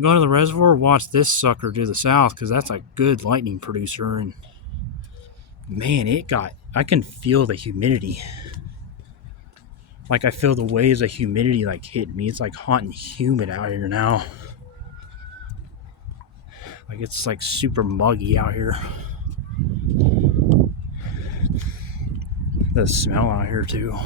Go to the reservoir, watch this sucker to the south because that's a good lightning producer. And man, I can feel the humidity. Like I feel the waves of humidity like hitting me. It's like hot and humid out here now. Like it's like super muggy out here. The smell out here too.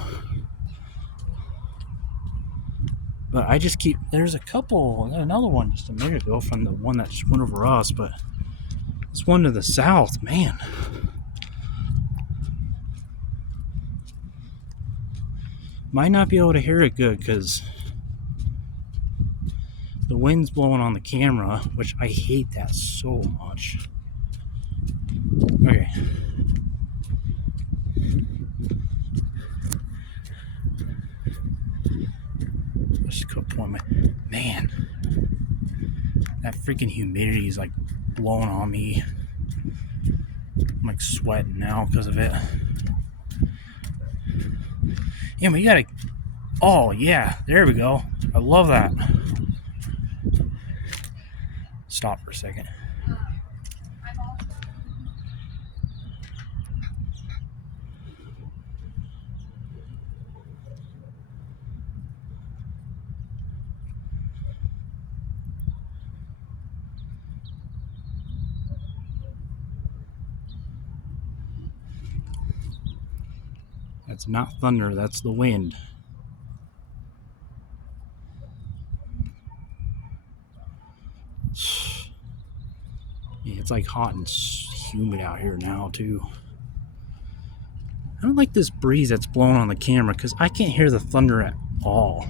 But I just keep, there's another one just a minute ago from the one that just went over us, but this one to the south, man. Might not be able to hear it good because the wind's blowing on the camera, which I hate that so much. Okay. Just go point my, man, that freaking humidity is like blowing on me. I'm like sweating now because of it. Yeah, but you gotta, oh yeah, there we go. I love that. Stop for a second. That's not thunder, that's the wind. Yeah, it's like hot and humid out here now too. I don't like this breeze that's blowing on the camera because I can't hear the thunder at all.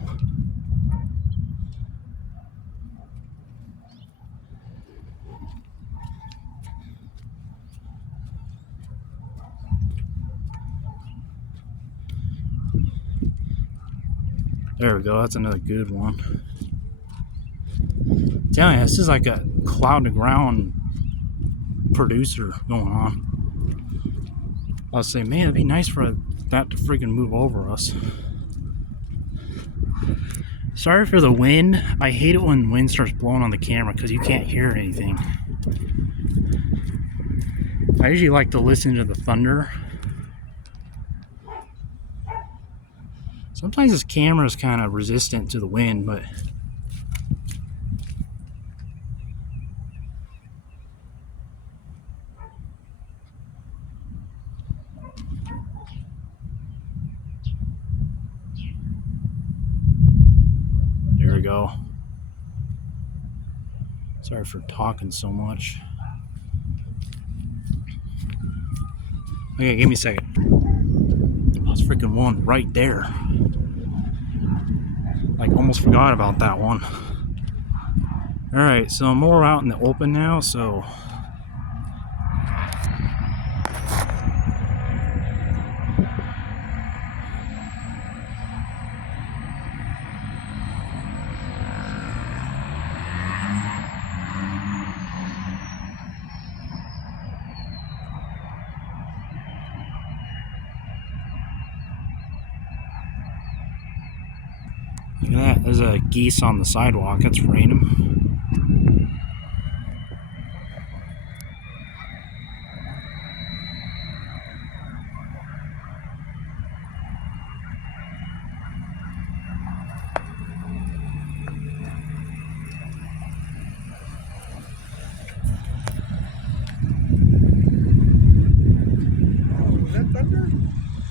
There we go, that's another good one. I'm telling you, this is like a cloud to ground producer going on. I was saying, man, it'd be nice for that to freaking move over us. Sorry for the wind. I hate it when wind starts blowing on the camera because you can't hear anything. I usually like to listen to the thunder. Sometimes this camera is kind of resistant to the wind, but there we go. Sorry for talking so much. Okay, give me a second. I was freaking one right there. Like almost forgot about that one. Alright, so I'm more out in the open now, so look at that. There's a geese on the sidewalk. That's random.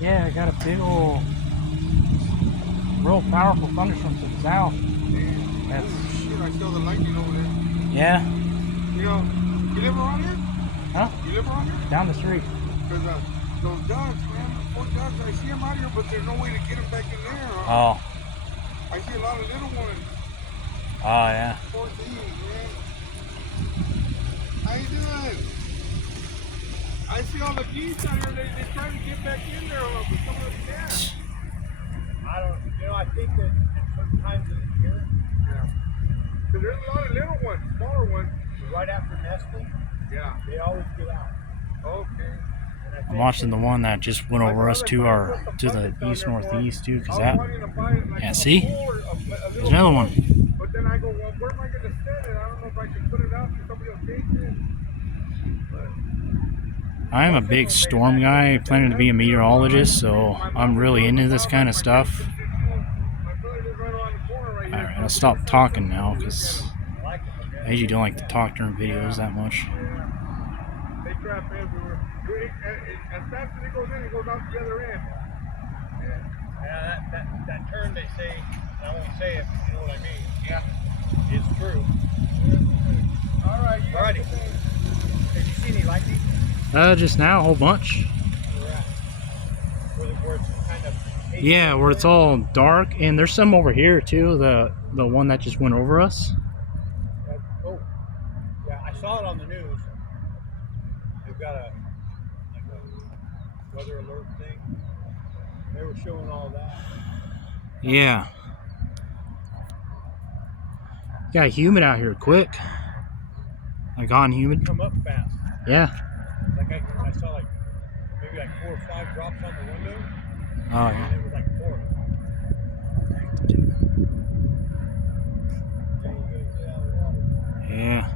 Yeah, I got a big old, real powerful thunderstorm to the south. That's shit, I saw the lightning over there. yeah. You know, you live around here? Huh? You live around here? Down the street. Because those ducks, man, poor ducks, I see them out here, but there's no way to get them back in there. Oh. I see a lot of little ones. Oh yeah. Poor things, man. How you doing? I see all the geese out here. They try to get back in there, but some of them can't. I don't, I think that at certain times of the year, Yeah. Because there's a lot of little ones, smaller ones. right after nesting, Yeah. they always get out. Okay. And I I'm think watching the one that just went over us to the east northeast too, because that, I was wanting to buy it like yeah, a see? full or a There's little another full, one. But then I go, well, where am I going to set it? I don't know if I can put it out so somebody will take it. I'm a big storm guy, planning to be a meteorologist, so I'm really into this kind of stuff. Alright, I'll stop talking now because I usually don't like to talk during videos that much. They trap everywhere. As fast as it goes in, it goes out the other end. Yeah, that turn they say, I won't say it, but you know what I mean. Yeah. It's true. Alrighty. Did you see any lightning? Just now, a whole bunch. Where it's kind of hazy. Yeah, where it's all dark, and there's some over here too. The one that just went over us. Oh, yeah, I saw it on the news. They've got a weather alert thing. They were showing all that. Yeah. Got humid out here quick. Like on humid. Come up fast. Yeah. Like I saw like maybe like 4 or 5 drops on the window. Oh And yeah. it was like pouring. Yeah.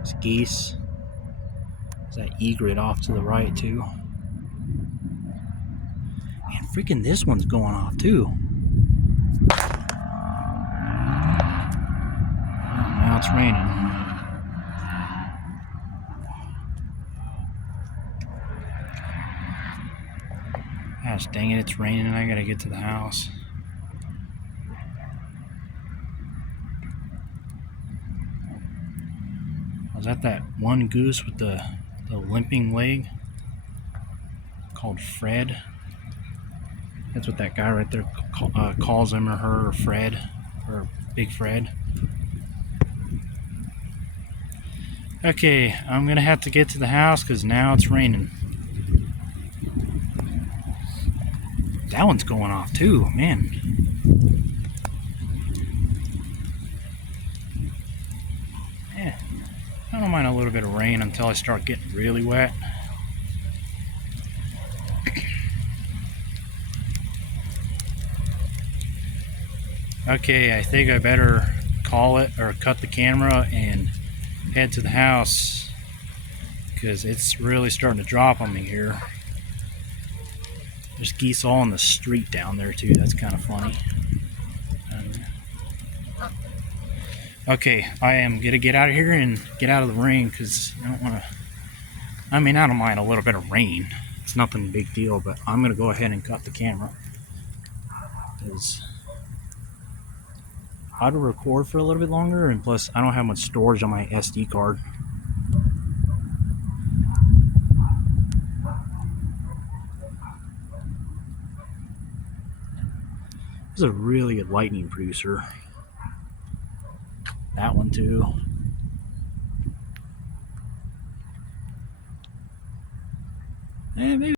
It's geese. There's that egret off to the right too. Man, freaking this one's going off too. Oh, now it's raining. Gosh dang it, it's raining and I gotta get to the house. Was that one goose with the limping leg called Fred? That's what that guy right there calls him or her, or Fred, or Big Fred. Okay, I'm gonna have to get to the house because now it's raining. That one's going off too, man. Yeah, I don't mind a little bit of rain until I start getting really wet. Okay, I think I better call it or cut the camera and head to the house because it's really starting to drop on me here. There's geese all in the street down there too. That's kind of funny. Okay, I am gonna get out of here and get out of the rain because I don't want to. I mean, I don't mind a little bit of rain. It's nothing big deal, but I'm gonna go ahead and cut the camera because how to record for a little bit longer, and plus I don't have much storage on my SD card. This is a really good lightning producer. That one too. Maybe